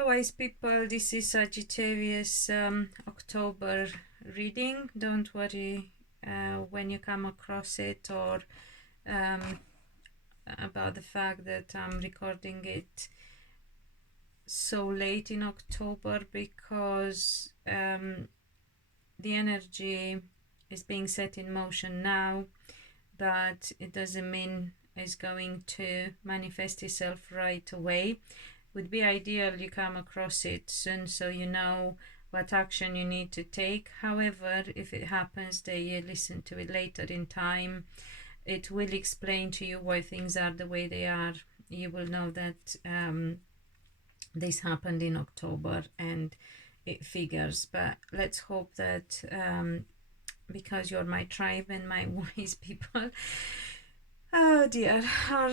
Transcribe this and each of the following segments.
Hello wise people, this is Sagittarius October reading. Don't worry when you come across it or about the fact that I'm recording it so late in October, because the energy is being set in motion now, but it doesn't mean it's going to manifest itself right away. Would be ideal you come across it soon so you know what action you need to take. However, if it happens that you listen to it later in time, it will explain to you why things are the way they are. You will know that this happened in October and it figures. But let's hope that because you're my tribe and my wise people, oh dear, or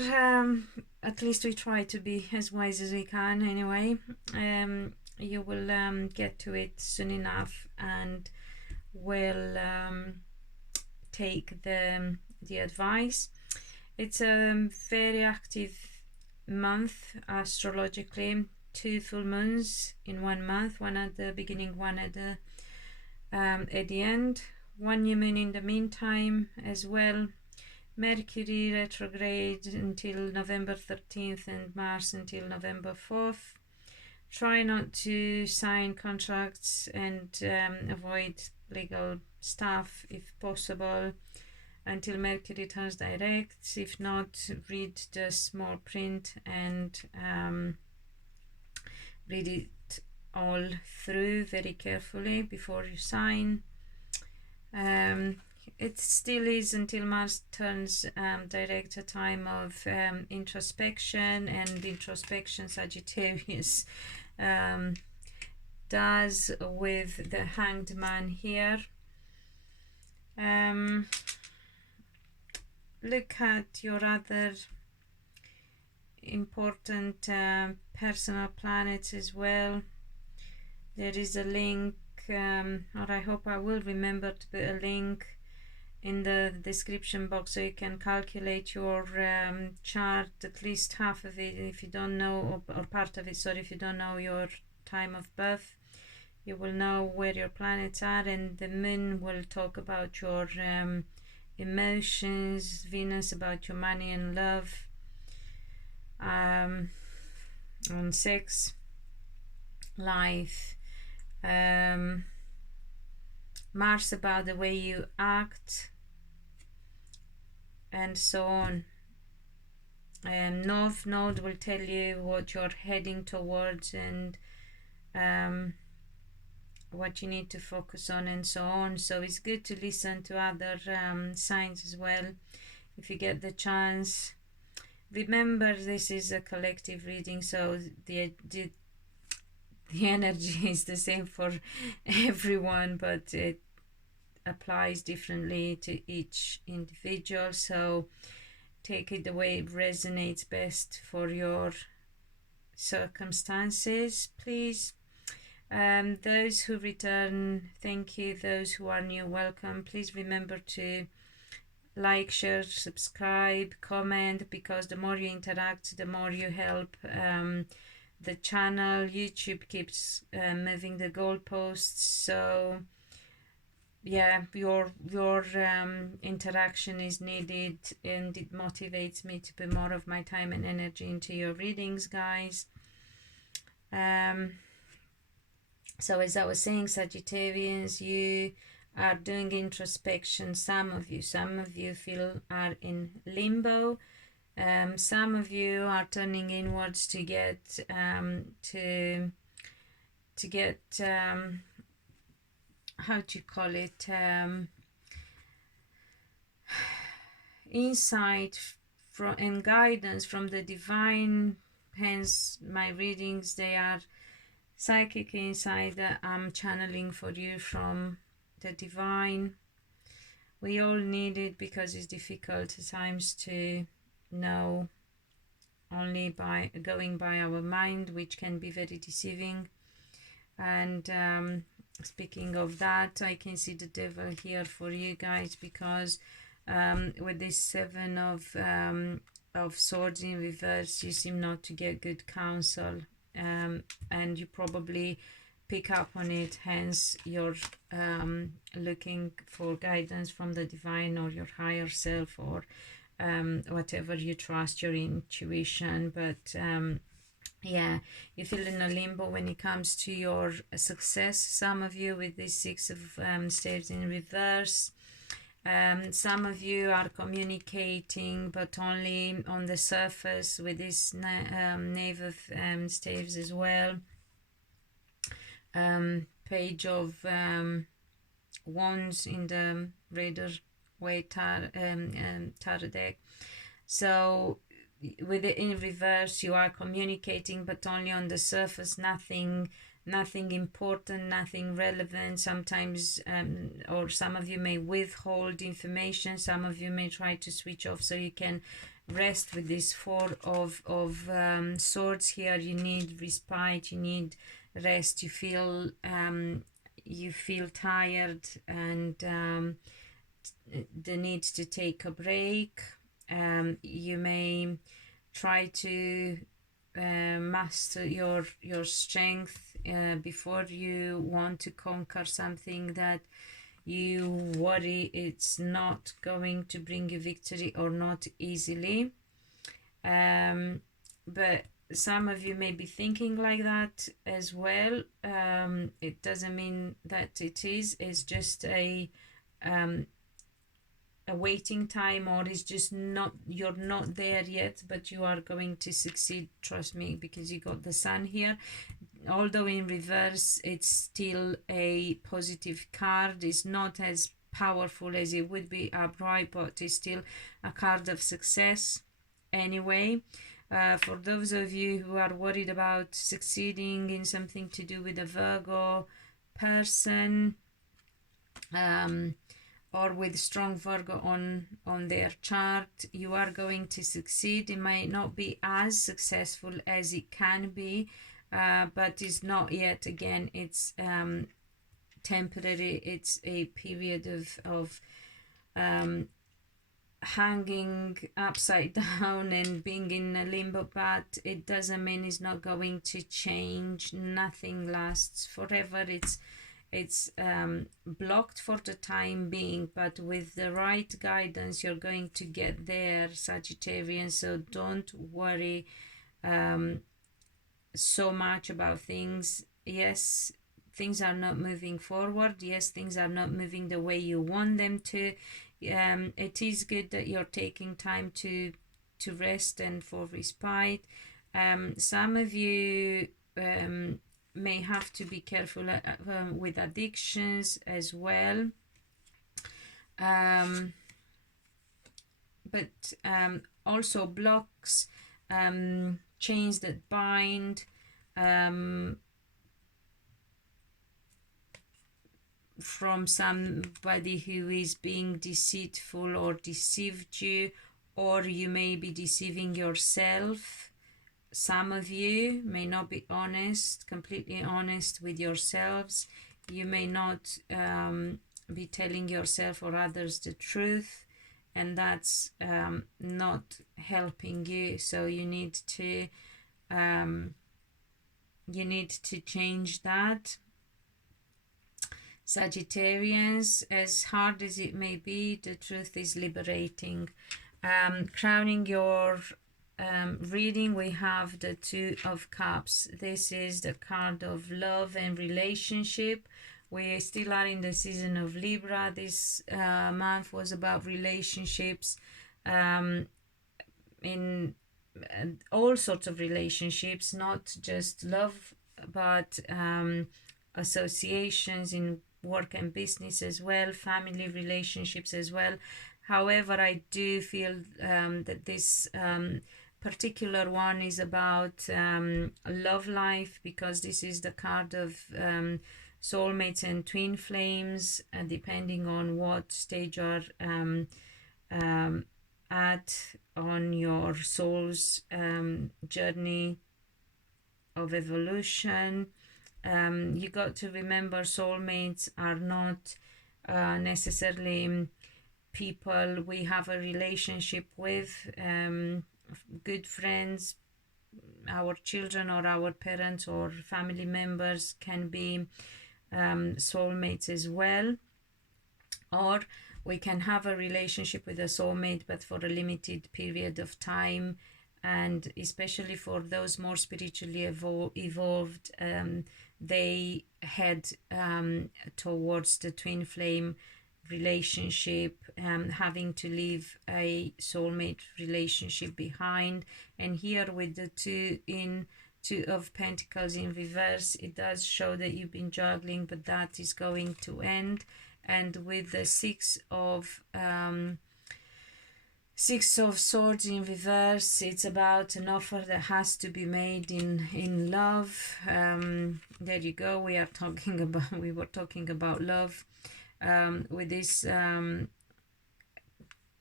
at least we try to be as wise as we can anyway. You will get to it soon enough and will take the advice. It's a very active month astrologically. 2 full moons in 1 month, one at the beginning, one at the end. 1 new moon in the meantime as well. Mercury retrograde until November 13th and Mars until November 4th. Try not to sign contracts and avoid legal stuff if possible until Mercury turns direct. If not, read the small print and read it all through very carefully before you sign. It still is until Mars turns direct a time of introspection, and introspection Sagittarius does with the Hanged Man here. Look at your other important personal planets as well. There is a link, or I hope I will remember to put a link in the description box so you can calculate your chart, at least half of it if you don't know, or part of it, sorry, if you don't know your time of birth. You will know where your planets are, and the moon will talk about your emotions, Venus about your money and love, and sex, life, Mars about the way you act, and so on. North Node will tell you what you're heading towards and what you need to focus on, and so on. So it's good to listen to other signs as well if you get the chance. Remember, this is a collective reading, so the energy is the same for everyone, but it applies differently to each individual. So take it the way it resonates best for your circumstances, please. Those who return, thank you. Those who are new, welcome. Please remember to like, share, subscribe, comment, because the more you interact, the more you help the channel. YouTube keeps moving the goalposts, so yeah, your interaction is needed, and it motivates me to put more of my time and energy into your readings, guys. So as I was saying, Sagittarians, you are doing introspection. Some of you feel are in limbo. Some of you are turning inwards to get how do you call it, insight and guidance from the divine. Hence my readings, they are psychic insight that I'm channeling for you from the divine. We all need it because it's difficult at times to know only by going by our mind, which can be very deceiving. And speaking of that, I can see the devil here for you guys, because with this 7 of swords in reverse, you seem not to get good counsel and you probably pick up on it, hence you're looking for guidance from the divine or your higher self, or whatever you trust, your intuition. But yeah, you feel in a limbo when it comes to your success. Some of you with this Six of Staves in reverse. Some of you are communicating, but only on the surface with this Knave of Staves as well. Page of Wands in the Rider-Waite tarot deck. So with it in reverse, you are communicating, but only on the surface. Nothing important, nothing relevant. Sometimes or some of you may withhold information. Some of you may try to switch off so you can rest. With this Four of Swords here, you need respite, you need rest. You feel tired, and the need to take a break. You may try to master your strength before you want to conquer something that you worry it's not going to bring you victory, or not easily. But some of you may be thinking like that as well. It doesn't mean that it is. It's just a waiting time, or it's just not, you're not there yet, but you are going to succeed, trust me, because you got the Sun here. Although in reverse, it's still a positive card. It's not as powerful as it would be upright, but it's still a card of success anyway. For those of you who are worried about succeeding in something to do with a Virgo person, or with strong Virgo on their chart, you are going to succeed. It might not be as successful as it can be, but it's not yet. Again, it's temporary. It's a period of hanging upside down and being in a limbo, but it doesn't mean it's not going to change. Nothing lasts forever. It's blocked for the time being, but with the right guidance you're going to get there, Sagittarian. So don't worry so much about things. Yes, things are not moving forward. Yes, things are not moving the way you want them to. It is good that you're taking time to rest and for respite. Some of you may have to be careful with addictions as well, but also blocks, chains that bind, from somebody who is being deceitful or deceived you, or you may be deceiving yourself. Some of you may not be completely honest with yourselves. You may not be telling yourself or others the truth, and that's not helping you. So you need to change that. Sagittarians, as hard as it may be, the truth is liberating. Crowning your reading, we have the Two of Cups. This is the card of love and relationship. We still are in the season of Libra. This month was about relationships, in all sorts of relationships, not just love, but associations in work and business as well, family relationships as well. However, I do feel that this particular one is about love life, because this is the card of soulmates and twin flames, depending on what stage you're at on your soul's journey of evolution. You got to remember, soulmates are not necessarily people we have a relationship with. Good friends, our children or our parents or family members can be soulmates as well. Or we can have a relationship with a soulmate but for a limited period of time, and especially for those more spiritually evolved, they head towards the twin flame relationship, having to leave a soulmate relationship behind. And here with the two of pentacles in reverse, it does show that you've been juggling, but that is going to end. And with the Six of Swords in reverse, it's about an offer that has to be made in love. There you go. We were talking about love with this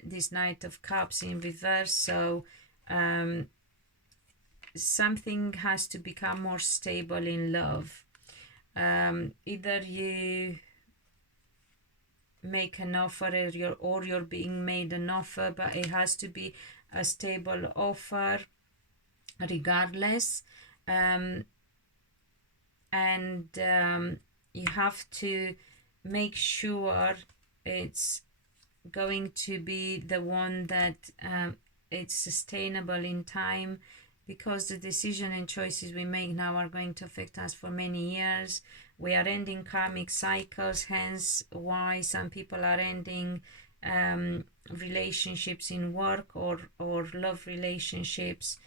this Knight of Cups in reverse. So something has to become more stable in love. Either you make an offer or you're being made an offer, but it has to be a stable offer regardless. And you have to make sure it's going to be the one that it's sustainable in time, because the decision and choices we make now are going to affect us for many years. We are ending karmic cycles, hence why some people are ending relationships in work or love relationships,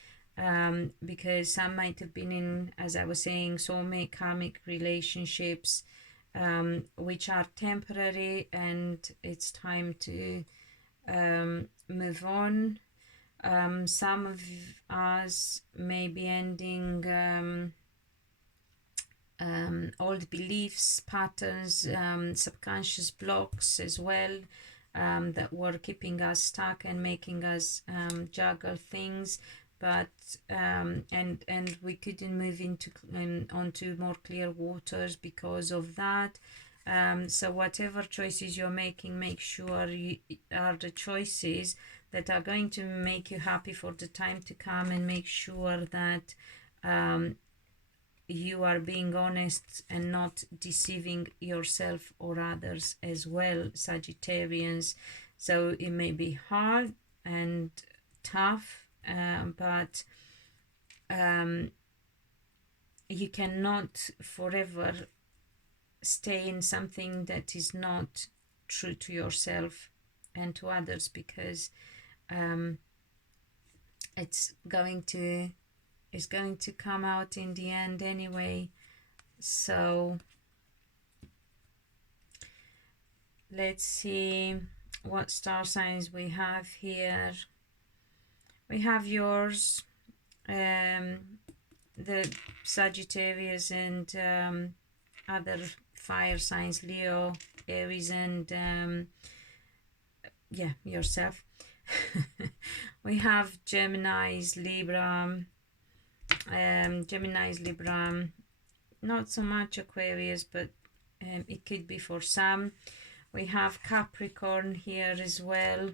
because some might have been in, as I was saying, soulmate karmic relationships, which are temporary, and it's time to move on. Some of us may be ending old beliefs, patterns, subconscious blocks as well, that were keeping us stuck and making us juggle things, but and we couldn't move onto more clear waters because of that. So whatever choices you're making, make sure you are the choices that are going to make you happy for the time to come, and make sure that you are being honest and not deceiving yourself or others as well, Sagittarians. So it may be hard and tough, but you cannot forever stay in something that is not true to yourself and to others, because it's going to come out in the end anyway. So let's see what star signs we have here. We have yours, the Sagittarius, and other fire signs, Leo, Aries, and yourself. We have Gemini's, Libra, not so much Aquarius, but it could be for some. We have Capricorn here as well,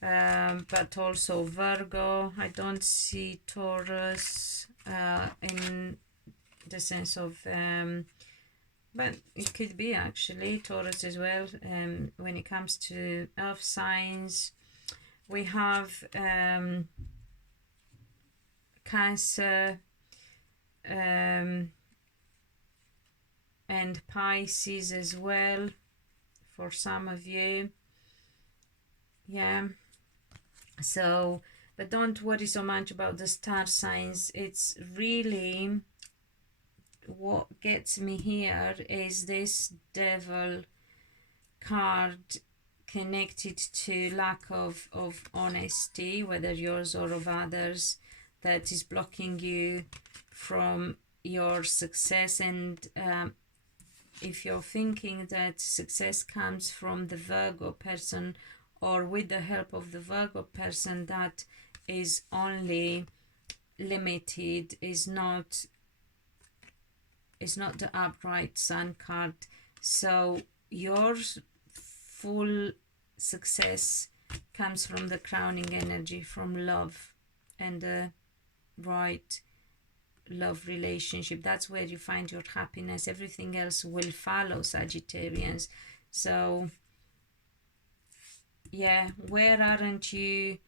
but also Virgo. I don't see Taurus in the sense of, but it could be actually Taurus as well. When it comes to earth signs, we have Cancer and Pisces as well for some of you. Yeah, so, but don't worry so much about the star signs. It's really, what gets me here is this Devil card connected to lack of honesty, whether yours or of others, that is blocking you from your success. And if you're thinking that success comes from the Virgo person or with the help of the Virgo person, that is only limited, is not the upright Sun card. So your full success comes from the crowning energy, from love and the right love relationship. That's where you find your happiness. Everything else will follow, Sagittarians. So yeah, where aren't you?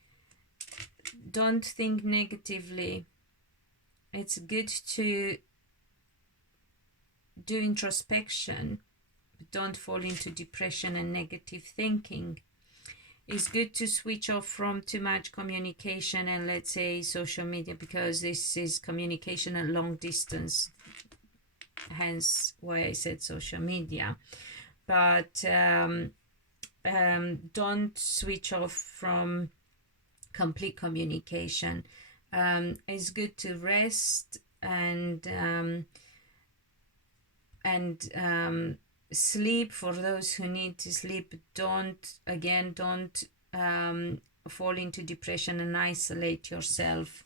Don't think negatively. It's good to do introspection, but don't fall into depression and negative thinking. It's good to switch off from too much communication and, let's say, social media, because this is communication at long distance, hence why I said social media. But don't switch off from complete communication. It's good to rest and sleep for those who need to sleep. Don't fall into depression and isolate yourself.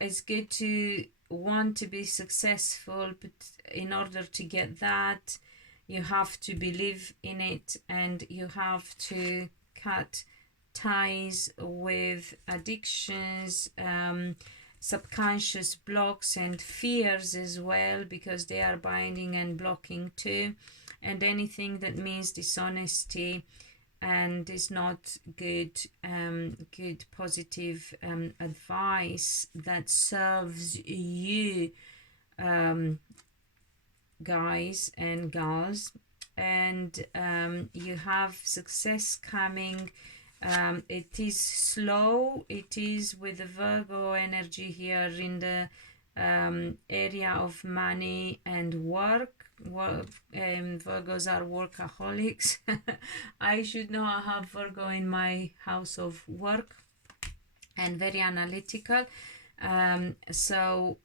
It's good to want to be successful, but in order to get that, you have to believe in it, and you have to cut ties with addictions, subconscious blocks and fears as well, because they are binding and blocking too, and anything that means dishonesty and is not good positive advice that serves you, guys and gals. And you have success coming. It is slow. It is with the Virgo energy here in the area of money and work. Virgos are workaholics. I should know. I have Virgo in my house of work and very analytical. So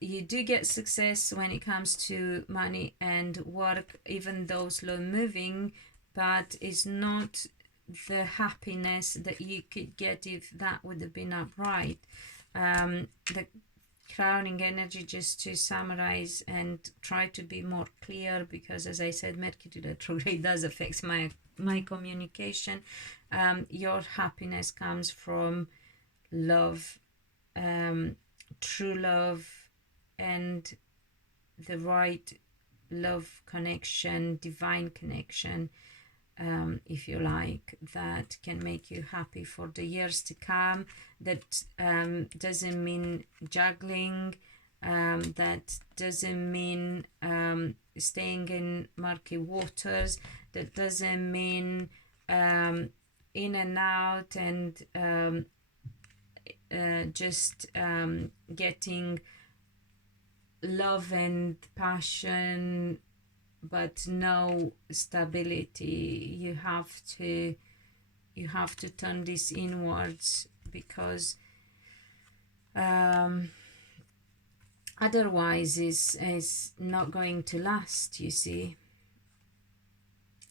you do get success when it comes to money and work, even though slow moving, but it's not the happiness that you could get if that would have been upright. The crowning energy, just to summarize and try to be more clear, because as I said, Mercury retrograde does affect my communication. Your happiness comes from love, true love, and the right love connection, divine connection, if you like, that can make you happy for the years to come. That doesn't mean juggling, that doesn't mean staying in murky waters, that doesn't mean in and out and just getting love and passion but no stability. You have to turn this inwards, because otherwise is not going to last, you see.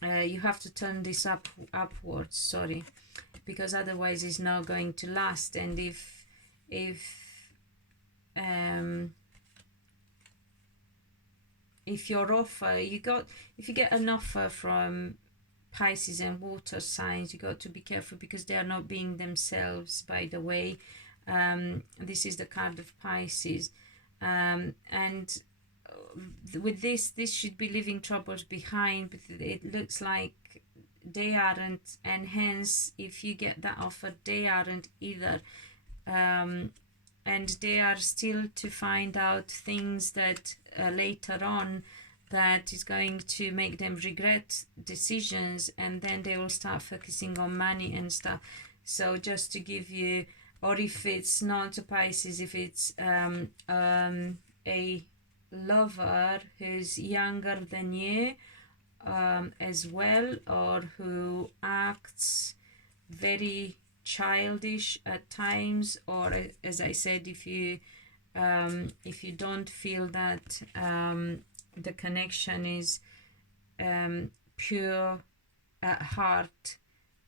You have to turn this upwards, sorry, because otherwise it's not going to last. And if your offer, if you get an offer from Pisces and water signs, you got to be careful, because they are not being themselves, by the way. This is the card of Pisces, and with this should be leaving troubles behind, but it looks like they aren't, and hence if you get that offer, they aren't either. And they are still to find out things that later on that is going to make them regret decisions, and then they will start focusing on money and stuff. So just to give you, or if it's not a Pisces, if it's a lover who's younger than you as well, or who acts very childish at times, or as I said, if you don't feel that the connection is pure at heart,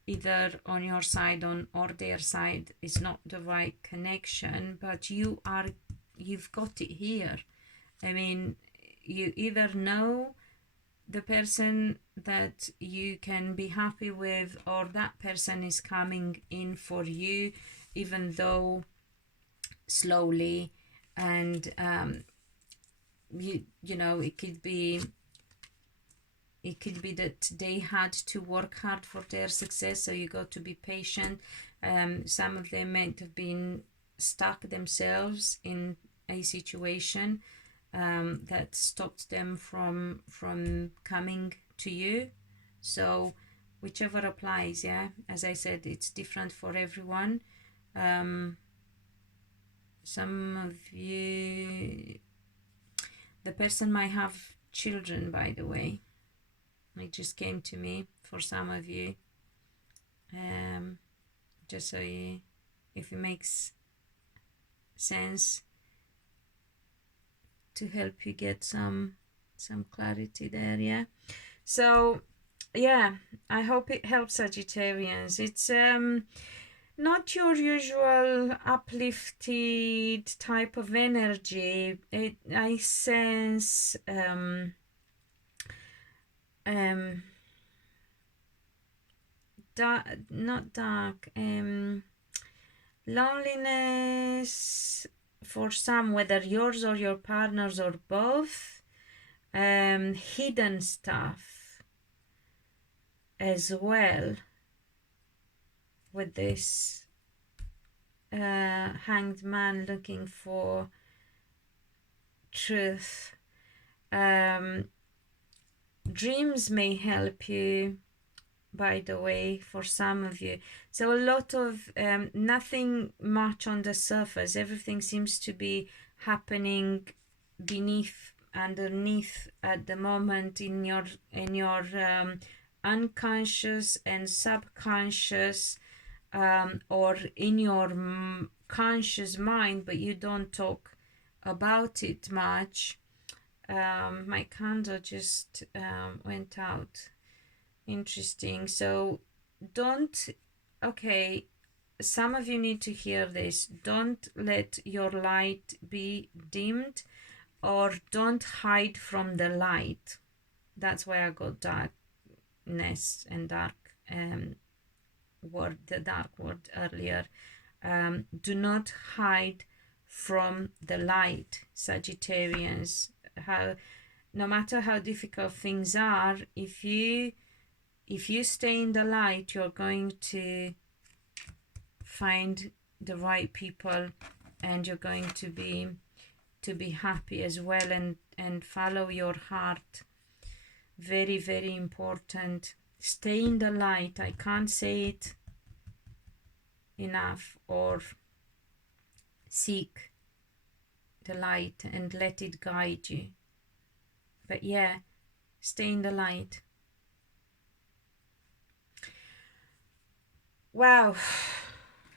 either on your side or their side, is not the right connection, but you've got it here. I mean, you either know the person that you can be happy with, or that person is coming in for you, even though slowly, and you know, it could be that they had to work hard for their success, so you got to be patient. Some of them might have been stuck themselves in a situation that stopped them from coming to you. So whichever applies, yeah, as I said, it's different for everyone. Some of you, the person might have children, by the way. It just came to me for some of you, just so you, if it makes sense, to help you get some clarity there. Yeah, so yeah, I hope it helps, Sagittarians. It's not your usual uplifted type of energy. I sense not dark, loneliness for some, whether yours or your partner's or both, hidden stuff as well with this hanged man looking for truth. Dreams may help you, by the way, for some of you. So a lot of nothing much on the surface. Everything seems to be happening underneath at the moment in your unconscious and subconscious, or in your conscious mind, but you don't talk about it much. My candle just went out. Interesting. So okay, some of you need to hear this. Don't let your light be dimmed, or don't hide from the light. That's why I got darkness and dark the dark word earlier. Do not hide from the light, Sagittarians. No matter how difficult things are, if you stay in the light, you're going to find the right people, and you're going to be happy as well, and follow your heart. Very, very important. Stay in the light. I can't say it enough. Or seek the light and let it guide you. But yeah, stay in the light. Wow,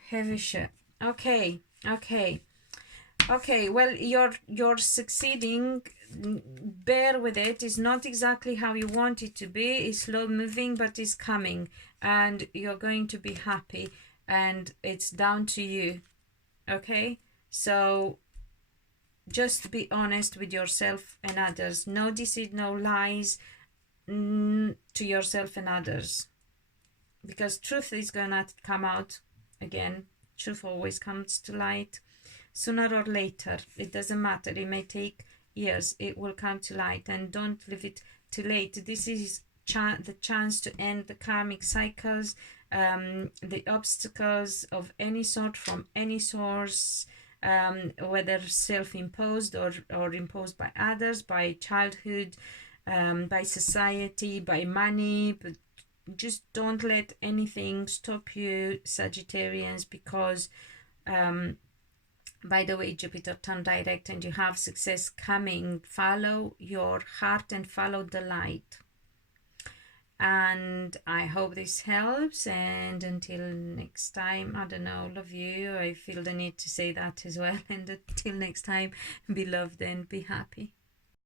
heavy shit. Okay. Well, you're succeeding. Bear with it. It's not exactly how you want it to be. It's slow moving, but it's coming, and you're going to be happy. And it's down to you. Okay, so just be honest with yourself and others. No deceit, no lies to yourself and others, because truth is gonna come out again. Truth always comes to light sooner or later. It doesn't matter. It may take years. It will come to light, and don't leave it too late. This is the chance to end the karmic cycles, the obstacles of any sort from any source, whether self-imposed or imposed by others, by childhood, by society, by money. But just don't let anything stop you, Sagittarians, because by the way, Jupiter turned direct and you have success coming. Follow your heart and follow the light. And I hope this helps. And until next time, I don't know, love you. I feel the need to say that as well. And until next time, be loved and be happy.